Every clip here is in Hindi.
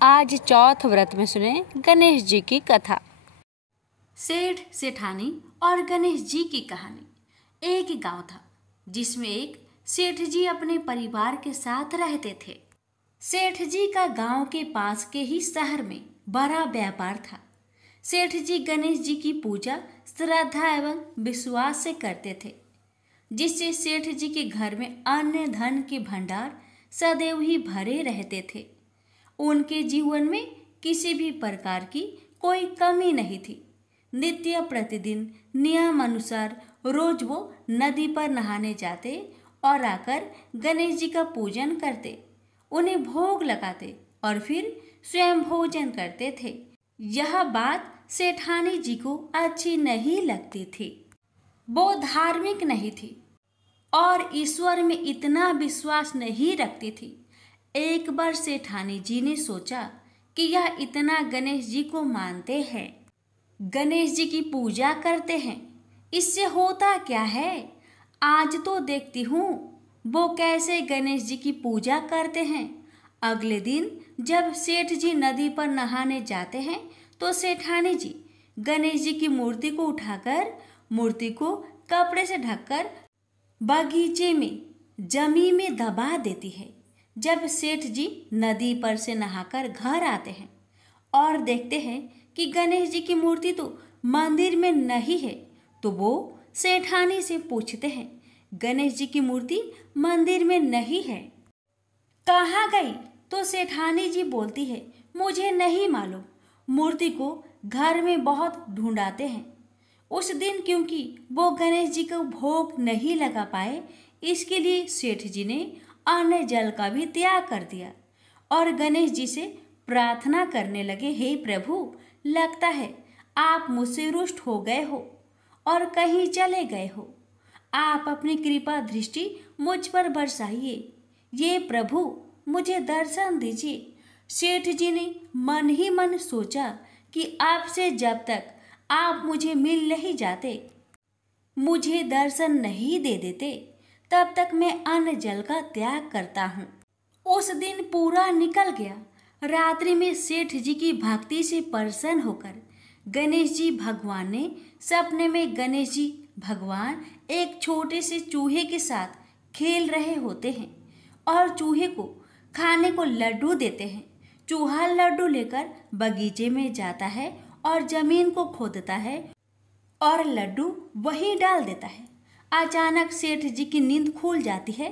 आज चौथ व्रत में सुने गणेश जी की कथा। सेठ सेठानी और गणेश जी की कहानी। एक गांव था जिसमें एक सेठ जी अपने परिवार के साथ रहते थे। सेठ जी का गांव के पास के ही शहर में बड़ा व्यापार था। सेठ जी गणेश जी की पूजा श्रद्धा एवं विश्वास से करते थे, जिससे सेठ जी के घर में अन्न धन के भंडार सदैव ही भरे रहते थे। उनके जीवन में किसी भी प्रकार की कोई कमी नहीं थी। नित्य प्रतिदिन नियम अनुसार रोज वो नदी पर नहाने जाते और आकर गणेश जी का पूजन करते, उन्हें भोग लगाते और फिर स्वयं भोजन करते थे। यह बात सेठानी जी को अच्छी नहीं लगती थी। वो धार्मिक नहीं थी और ईश्वर में इतना विश्वास नहीं रखती थी। एक बार सेठानी जी ने सोचा कि यह इतना गणेश जी को मानते हैं, गणेश जी की पूजा करते हैं, इससे होता क्या है? आज तो देखती हूँ वो कैसे गणेश जी की पूजा करते हैं। अगले दिन जब सेठ जी नदी पर नहाने जाते हैं तो सेठानी जी गणेश जी की मूर्ति को उठाकर मूर्ति को कपड़े से ढककर बगीचे में जमीन में दबा देती है। जब सेठ जी नदी पर से नहाकर घर आते हैं और देखते हैं कि गणेश जी की मूर्ति तो मंदिर में नहीं है, तो वो सेठानी से पूछते हैं, गणेश जी की मूर्ति मंदिर में नहीं है, कहाँ गई? तो सेठानी जी बोलती है, मुझे नहीं मालूम, मूर्ति को घर में बहुत ढूंढाते हैं। उस दिन क्योंकि वो गणेश जी को भोग नहीं लगा पाए, इसके लिए सेठ जी ने अन्न जल का भी त्याग कर दिया और गणेश जी से प्रार्थना करने लगे, हे प्रभु, लगता है आप मुझसे रुष्ट हो गए हो और कहीं चले गए हो। आप अपनी कृपा दृष्टि मुझ पर बरसाइए। ये प्रभु, मुझे दर्शन दीजिए। सेठ जी ने मन ही मन सोचा कि आपसे जब तक आप मुझे मिल नहीं जाते, मुझे दर्शन नहीं दे देते, तब तक मैं अन्न जल का त्याग करता हूँ। उस दिन पूरा निकल गया। रात्रि में सेठ जी की भक्ति से प्रसन्न होकर गणेश जी भगवान ने सपने में गणेश जी भगवान एक छोटे से चूहे के साथ खेल रहे होते हैं और चूहे को खाने को लड्डू देते हैं। चूहा लड्डू लेकर बगीचे में जाता है और जमीन को खोदता है और लड्डू वहीं डाल देता है। अचानक सेठ जी की नींद खुल जाती है।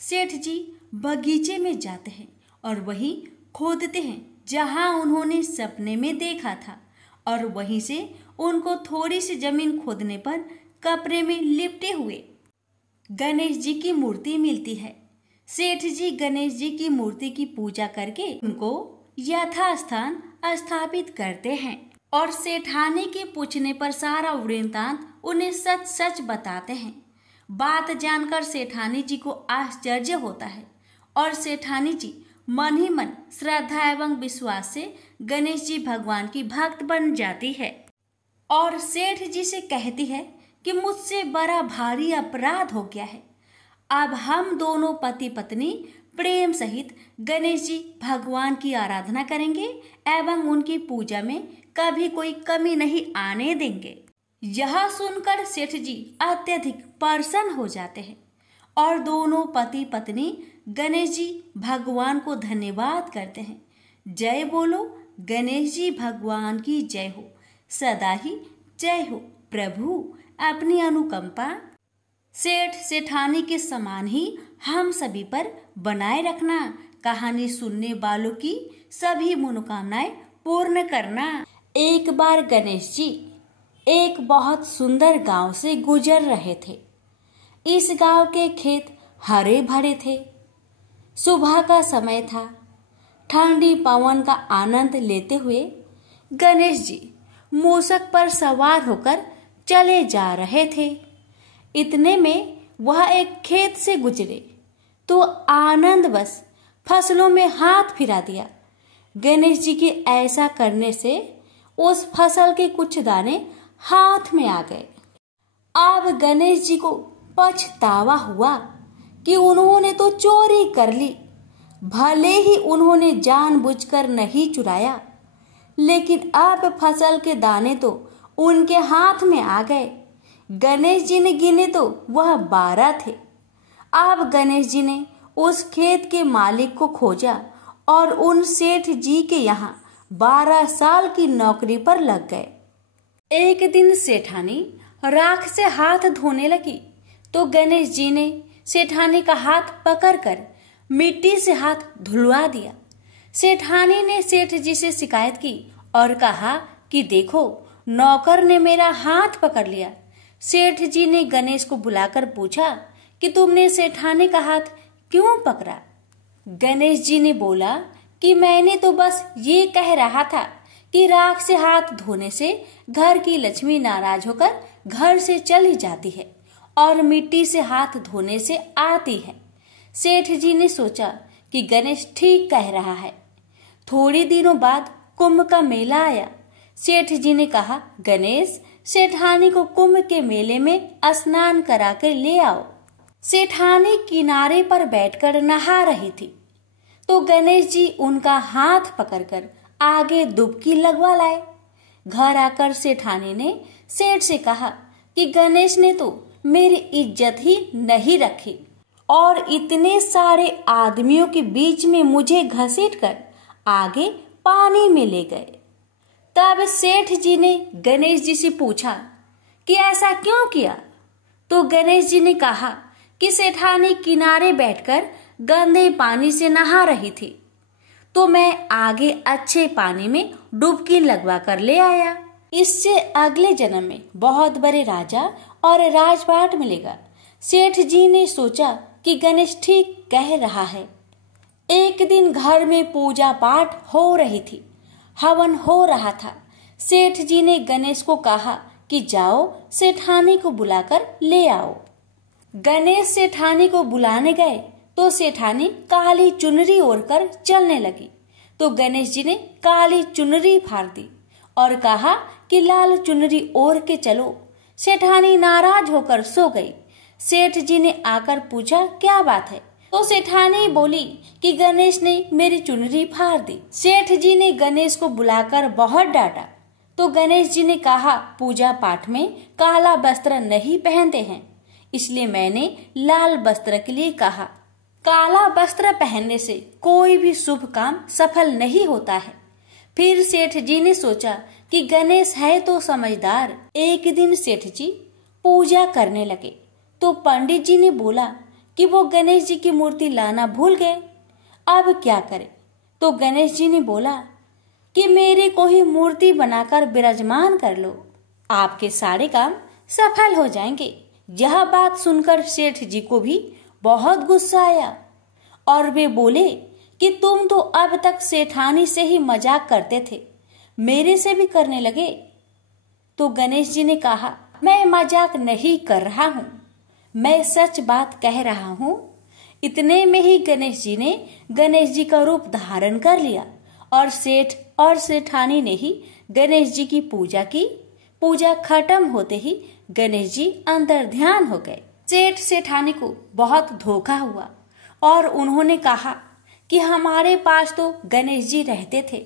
सेठ जी बगीचे में जाते हैं और वहीं खोदते हैं जहां उन्होंने सपने में देखा था, और वहीं से उनको थोड़ी सी जमीन खोदने पर कपड़े में लिपटे हुए गणेश जी की मूर्ति मिलती है। सेठ जी गणेश जी की मूर्ति की पूजा करके उनको यथास्थान स्थापित करते हैं और सेठानी के पूछने पर सारा वृत्तांत उन्हें सच सच बताते हैं। बात जानकर सेठानी जी को आश्चर्य होता है और सेठानी जी मन ही मन श्रद्धा एवं विश्वास से गणेश जी भगवान की भक्त बन जाती है और सेठ जी से कहती है कि मुझसे बड़ा भारी अपराध हो गया है। अब हम दोनों पति पत्नी प्रेम सहित गणेश जी भगवान की आराधना करेंगे एवं उनकी पूजा में कभी कोई कमी नहीं आने देंगे। यह सुनकर सेठ जी अत्यधिक प्रसन्न हो जाते हैं और दोनों पति पत्नी गणेश जी भगवान को धन्यवाद करते हैं। जय बोलो, गणेश जी भगवान की जय हो, सदा ही जय हो प्रभु, अपनी अनुकंपा सेठ सेठानी के समान ही हम सभी पर बनाए रखना। कहानी सुनने वालों की सभी मनोकामनाएं पूर्ण करना। एक बार गणेश जी एक बहुत सुंदर गांव से गुजर रहे थे। इस गांव के खेत हरे भरे थे। सुबह का समय था। ठंडी पवन का आनंद लेते हुए गणेश जी मूषक पर सवार होकर चले जा रहे थे। इतने में वह एक खेत से गुजरे तो आनंदवश फसलों में हाथ फिरा दिया। गणेश जी के ऐसा करने से उस फसल के कुछ दाने हाथ में आ गए। अब गणेश जी को पछतावा हुआ कि उन्होंने तो चोरी कर ली। भले ही उन्होंने जानबूझकर नहीं चुराया, लेकिन अब फसल के दाने तो उनके हाथ में आ गए। गणेश जी ने गिने तो वह 12 थे। अब गणेश जी ने उस खेत के मालिक को खोजा और उन सेठ जी के यहाँ 12 साल की नौकरी पर लग गए। एक दिन सेठानी राख से हाथ धोने लगी तो गणेश जी ने सेठानी का हाथ पकड़कर मिट्टी से हाथ धुलवा दिया। सेठानी ने सेठ जी से शिकायत की और कहा कि देखो, नौकर ने मेरा हाथ पकड़ लिया। सेठ जी ने गणेश को बुलाकर पूछा कि तुमने सेठानी का हाथ क्यों पकड़ा? गणेश जी ने बोला कि मैंने तो बस ये कह रहा था कि राख से हाथ धोने से घर की लक्ष्मी नाराज होकर घर से चली जाती है और मिट्टी से हाथ धोने से आती है। सेठ जी ने सोचा कि गणेश ठीक कह रहा है। थोड़े दिनों बाद कुंभ का मेला आया। सेठ जी ने कहा, गणेश, सेठानी को कुंभ के मेले में स्नान करा कर ले आओ। सेठानी किनारे पर बैठकर नहा रही थी तो गणेश जी उनका हाथ पकड़कर आगे डुबकी लगवा लाए। घर आकर सेठानी ने सेठ से कहा कि गणेश ने तो मेरी इज्जत ही नहीं रखी और इतने सारे आदमियों के बीच में मुझे घसीटकर आगे पानी में ले गए। तब सेठ जी ने गणेश जी से पूछा कि ऐसा क्यों किया? तो गणेश जी ने कहा कि सेठानी किनारे बैठकर गंदे पानी से नहा रही थी तो मैं आगे अच्छे पानी में डुबकी लगवा कर ले आया। इससे अगले जन्म में बहुत बड़े राजा और राजपाट मिलेगा। सेठ जी ने सोचा कि गणेश ठीक कह रहा है। एक दिन घर में पूजा पाठ हो रही थी, हवन हो रहा था। सेठ जी ने गणेश को कहा कि जाओ सेठानी को बुलाकर ले आओ। गणेश सेठानी को बुलाने गए तो सेठानी काली चुनरी ओढ़कर चलने लगी तो गणेश जी ने काली चुनरी फाड़ दी और कहा कि लाल चुनरी ओढ़ के चलो। सेठानी नाराज होकर सो गई। सेठ जी ने आकर पूछा, क्या बात है? तो सेठानी बोली कि गणेश ने मेरी चुनरी फाड़ दी। सेठ जी ने गणेश को बुलाकर बहुत डांटा तो गणेश जी ने कहा, पूजा पाठ में काला वस्त्र नहीं पहनते हैं, इसलिए मैंने लाल वस्त्र के लिए कहा। काला वस्त्र पहनने से कोई भी शुभ काम सफल नहीं होता है। फिर सेठ जी ने सोचा कि गणेश है तो समझदार। एक दिन सेठ जी पूजा करने लगे तो पंडित जी ने बोला कि वो गणेश जी की मूर्ति लाना भूल गए, अब क्या करें? तो गणेश जी ने बोला कि मेरे को ही मूर्ति बनाकर विराजमान कर लो, आपके सारे काम सफल हो जाएंगे। यह बात सुनकर सेठ जी को भी बहुत गुस्सा आया और वे बोले कि तुम तो अब तक सेठानी से ही मजाक करते थे, मेरे से भी करने लगे। तो गणेश जी ने कहा, मैं मजाक नहीं कर रहा हूँ, मैं सच बात कह रहा हूँ। इतने में ही गणेश जी ने गणेश जी का रूप धारण कर लिया और सेठ और सेठानी ने ही गणेश जी की पूजा की। पूजा खत्म होते ही गणेश जी अंतर ध्यान हो गए। सेठ सेठानी को बहुत धोखा हुआ और उन्होंने कहा कि हमारे पास तो गणेश जी रहते थे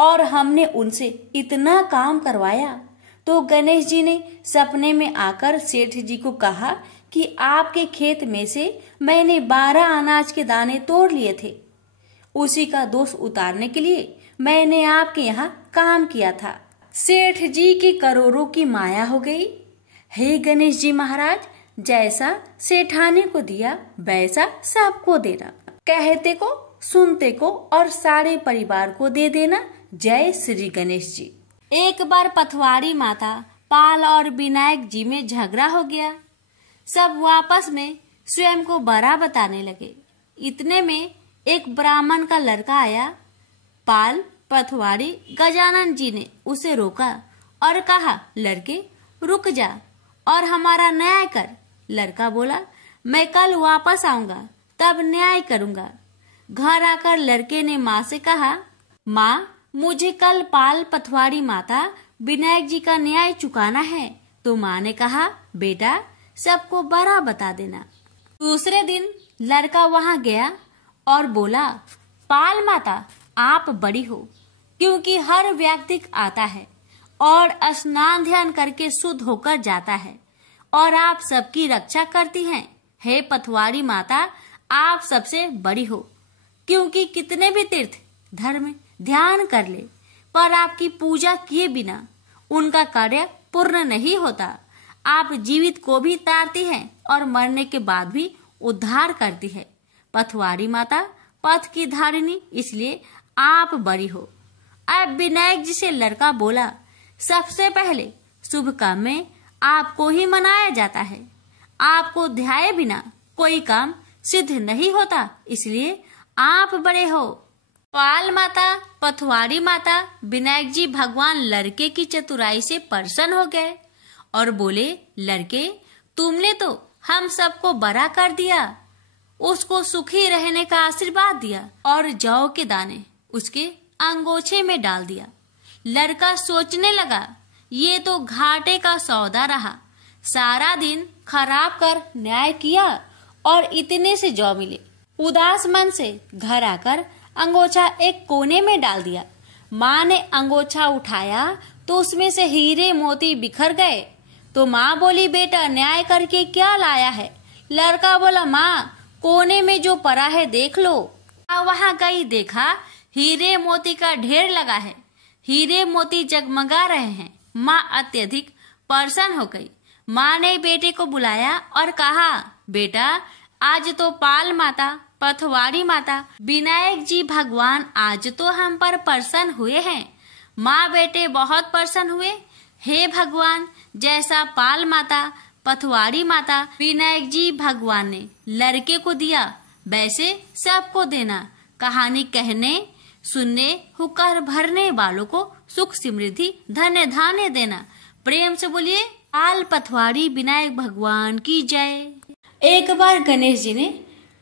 और हमने उनसे इतना काम करवाया। तो गणेश जी ने सपने में आकर सेठ जी को कहा कि आपके खेत में से मैंने 12 अनाज के दाने तोड़ लिए थे, उसी का दोष उतारने के लिए मैंने आपके यहाँ काम किया था। सेठ जी की करोड़ों की माया हो गई। हे गणेश जी महाराज, जैसा सेठानी को दिया वैसा सबको देना, कहते को सुनते को और सारे परिवार को दे देना। जय श्री गणेश जी। एक बार पथवाड़ी माता पाल और विनायक जी में झगड़ा हो गया। सब आपस में स्वयं को बड़ा बताने लगे। इतने में एक ब्राह्मण का लड़का आया। पाल, पथवाड़ी, गजानन जी ने उसे रोका और कहा, लड़के रुक जा और हमारा न्याय कर। लड़का बोला, मैं कल वापस आऊंगा तब न्याय करूंगा। घर आकर लड़के ने माँ से कहा, माँ, मुझे कल पाल, पथवाड़ी माता, विनायक जी का न्याय चुकाना है। तो माँ ने कहा, बेटा सबको बड़ा बता देना। दूसरे दिन लड़का वहाँ गया और बोला, पाल माता आप बड़ी हो, क्योंकि हर व्यक्ति आता है और स्नान ध्यान करके शुद्ध होकर जाता है और आप सबकी रक्षा करती हैं। हे पथवारी माता, आप सबसे बड़ी हो, क्योंकि कितने भी तीर्थ धर्म ध्यान कर ले पर आपकी पूजा किए बिना उनका कार्य पूर्ण नहीं होता। आप जीवित को भी तारती हैं और मरने के बाद भी उद्धार करती है। पथवारी माता पथ की धारिणी, इसलिए आप बड़ी हो। अब विनायक जी से लड़का बोला, सबसे पहले शुभ काम में आपको ही मनाया जाता है। आपको ध्याये बिना कोई काम सिद्ध नहीं होता, इसलिए आप बड़े हो। पाल माता, पथवारी माता, विनायक जी भगवान लड़के की चतुराई से प्रसन्न हो गए और बोले, लड़के, तुमने तो हम सबको बड़ा कर दिया। उसको सुखी रहने का आशीर्वाद दिया और जौ के दाने उसके अंगोछे में डाल दिया। लड़का सोचने लगा, ये तो घाटे का सौदा रहा। सारा दिन खराब कर न्याय किया और इतने से जौ मिले। उदास मन से घर आकर अंगोछा एक कोने में डाल दिया। माँ ने अंगोछा उठाया तो उसमें से हीरे मोती बिखर गए। तो माँ बोली, बेटा न्याय करके क्या लाया है? लड़का बोला, माँ कोने में जो पड़ा है देख लो। वहाँ गई, देखा हीरे मोती का ढेर लगा है। हीरे मोती जगमगा रहे हैं। माँ अत्यधिक प्रसन्न हो गई। माँ ने बेटे को बुलाया और कहा, बेटा आज तो पाल माता, पथवारी माता, विनायक जी भगवान आज तो हम पर प्रसन्न हुए हैं। माँ बेटे बहुत प्रसन्न हुए। हे भगवान, जैसा पाल माता, पथवारी माता, विनायक जी भगवान ने लड़के को दिया, वैसे सबको देना। कहानी कहने सुनने हुक्कर भरने वालों को सुख समृद्धि धन्य धान्य देना। प्रेम से बोलिए, पाल पथवारी विनायक भगवान की जय। एक बार गणेश जी ने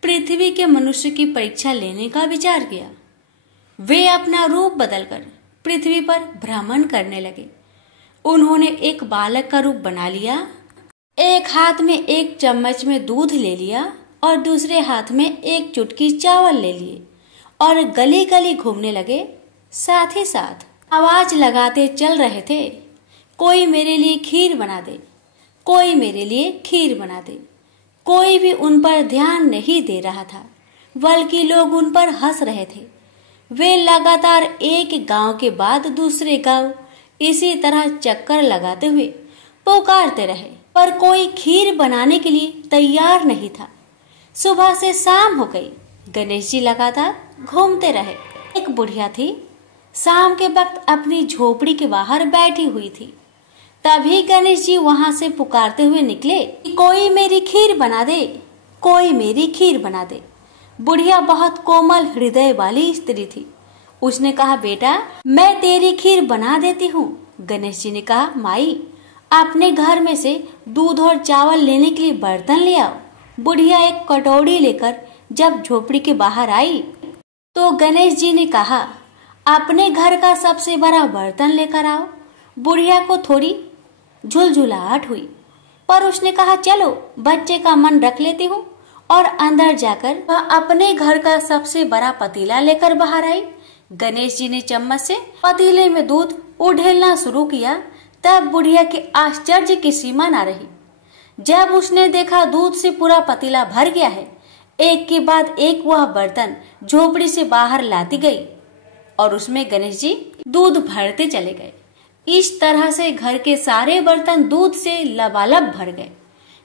पृथ्वी के मनुष्य की परीक्षा लेने का विचार किया। वे अपना रूप बदलकर पृथ्वी पर भ्रमण करने लगे। उन्होंने एक बालक का रूप बना लिया। एक हाथ में एक चम्मच में दूध ले लिया और दूसरे हाथ में एक चुटकी चावल ले लिए और गली गली घूमने लगे। साथ ही साथ आवाज लगाते चल रहे थे, कोई मेरे लिए खीर बना दे, कोई मेरे लिए खीर बना दे। कोई भी उन पर ध्यान नहीं दे रहा था, बल्कि लोग उन पर हंस रहे थे। वे लगातार एक गांव के बाद दूसरे गांव इसी तरह चक्कर लगाते हुए पुकारते रहे, पर कोई खीर बनाने के लिए तैयार नहीं था। सुबह से शाम हो गई। गणेश जी लगातार घूमते रहे। एक बुढ़िया थी, शाम के वक्त अपनी झोपड़ी के बाहर बैठी हुई थी। तभी गणेश जी वहां से पुकारते हुए निकले कि कोई मेरी खीर बना दे, कोई मेरी खीर बना दे। बुढ़िया बहुत कोमल हृदय वाली स्त्री थी। उसने कहा, बेटा मैं तेरी खीर बना देती हूँ। गणेश जी ने कहा, माई अपने घर में से दूध और चावल लेने के लिए बर्तन ले आओ। बुढ़िया एक कटोरी लेकर जब झोपड़ी के बाहर आई तो गणेश जी ने कहा, अपने घर का सबसे बड़ा बर्तन लेकर आओ। बुढ़िया को थोड़ी झुलझुलाहट हुई, पर उसने कहा, चलो बच्चे का मन रख लेती हूँ। और अंदर जाकर वह अपने घर का सबसे बड़ा पतीला लेकर बाहर आई। गणेश जी ने चम्मच से पतीले में दूध उड़ेलना शुरू किया। तब बुढ़िया के आश्चर्य की सीमा न रही। जब उसने देखा दूध से पूरा पतीला भर गया है, एक के बाद एक वह बर्तन झोपड़ी से बाहर लाती गई और उसमें गणेश जी दूध भरते चले गए। इस तरह से घर के सारे बर्तन दूध से लबालब भर गए।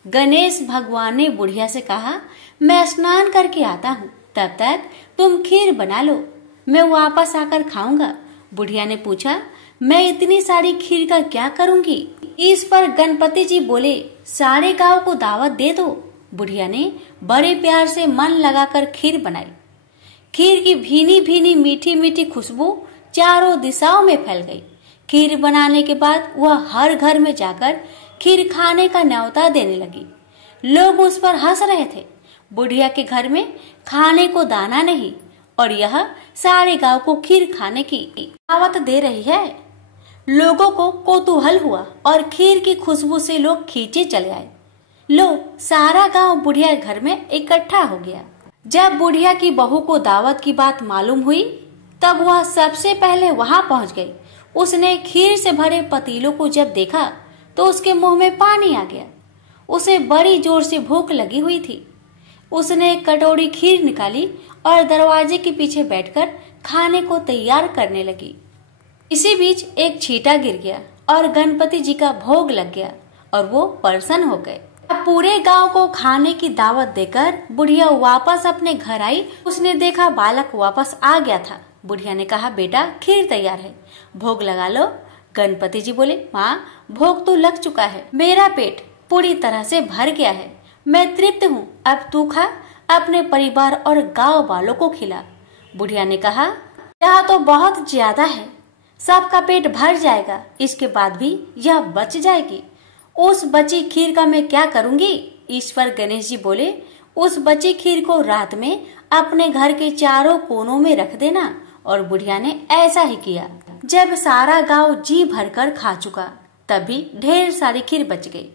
गणेश भगवान ने बुढ़िया से कहा, मैं स्नान करके आता हूँ, तब तक तुम खीर बना लो, मैं वापस आकर खाऊंगा। बुढ़िया ने पूछा, मैं इतनी सारी खीर का क्या करूंगी? इस पर गणपति जी बोले, सारे गांव को दावत दे दो। बुढ़िया ने बड़े प्यार से मन लगाकर खीर बनाई। खीर की भीनी भीनी मीठी मीठी खुशबू चारों दिशाओं में फैल गई। खीर बनाने के बाद वह हर घर में जाकर खीर खाने का न्योता देने लगी। लोग उस पर हंस रहे थे। बुढ़िया के घर में खाने को दाना नहीं और यह सारे गांव को खीर खाने की दावत दे रही है। लोगों को कौतूहल हुआ और खीर की खुशबू से लोग खींचे चले आए। लो, सारा गांव बुढ़िया घर में इकट्ठा हो गया। जब बुढ़िया की बहू को दावत की बात मालूम हुई तब वह सबसे पहले वहां पहुंच गई। उसने खीर से भरे पतीलों को जब देखा तो उसके मुंह में पानी आ गया। उसे बड़ी जोर से भूख लगी हुई थी। उसने एक कटोरी खीर निकाली और दरवाजे के पीछे बैठकर खाने को तैयार करने लगी। इसी बीच एक छींटा गिर गया और गणपति जी का भोग लग गया और वो प्रसन्न हो गए। अब पूरे गांव को खाने की दावत देकर बुढ़िया वापस अपने घर आई। उसने देखा बालक वापस आ गया था। बुढ़िया ने कहा, बेटा खीर तैयार है, भोग लगा लो। गणपति जी बोले, माँ भोग तो लग चुका है, मेरा पेट पूरी तरह से भर गया है, मैं तृप्त हूँ, अब तू खा, अपने परिवार और गांव वालों को खिला। बुढ़िया ने कहा, यह तो बहुत ज्यादा है, सबका पेट भर जाएगा, इसके बाद भी यह बच जाएगी। उस बची खीर का मैं क्या करूंगी? ईश्वर गणेश जी बोले, उस बची खीर को रात में अपने घर के चारों कोनों में रख देना। और बुढ़िया ने ऐसा ही किया। जब सारा गांव जी भरकर खा चुका तभी ढेर सारी खीर बच गई।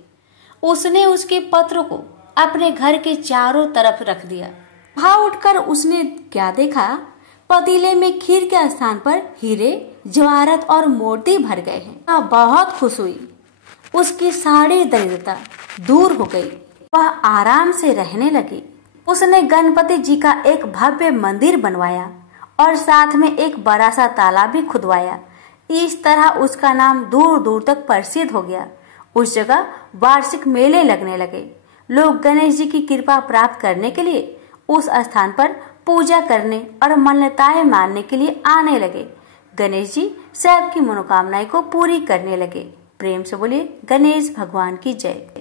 उसने उसके पत्र को अपने घर के चारों तरफ रख दिया। वहां उठकर उसने क्या देखा? पतीले में खीर के स्थान पर हीरे, जवाहरात और मोती भर गए हैं। बहुत खुश हुई। उसकी सारी दरिद्रता दूर हो गई। वह आराम से रहने लगी। उसने गणपति जी का एक भव्य मंदिर बनवाया और साथ में एक बड़ा सा तालाब भी खुदवाया। इस तरह उसका नाम दूर दूर तक प्रसिद्ध हो गया। उस जगह वार्षिक मेले लगने लगे। लोग गणेश जी की कृपा प्राप्त करने के लिए उस स्थान पर पूजा करने और मान्यताएं मानने के लिए आने लगे। गणेश जी सबकी मनोकामनाएं को पूरी करने लगे। प्रेम से बोलिए गणेश भगवान की जय।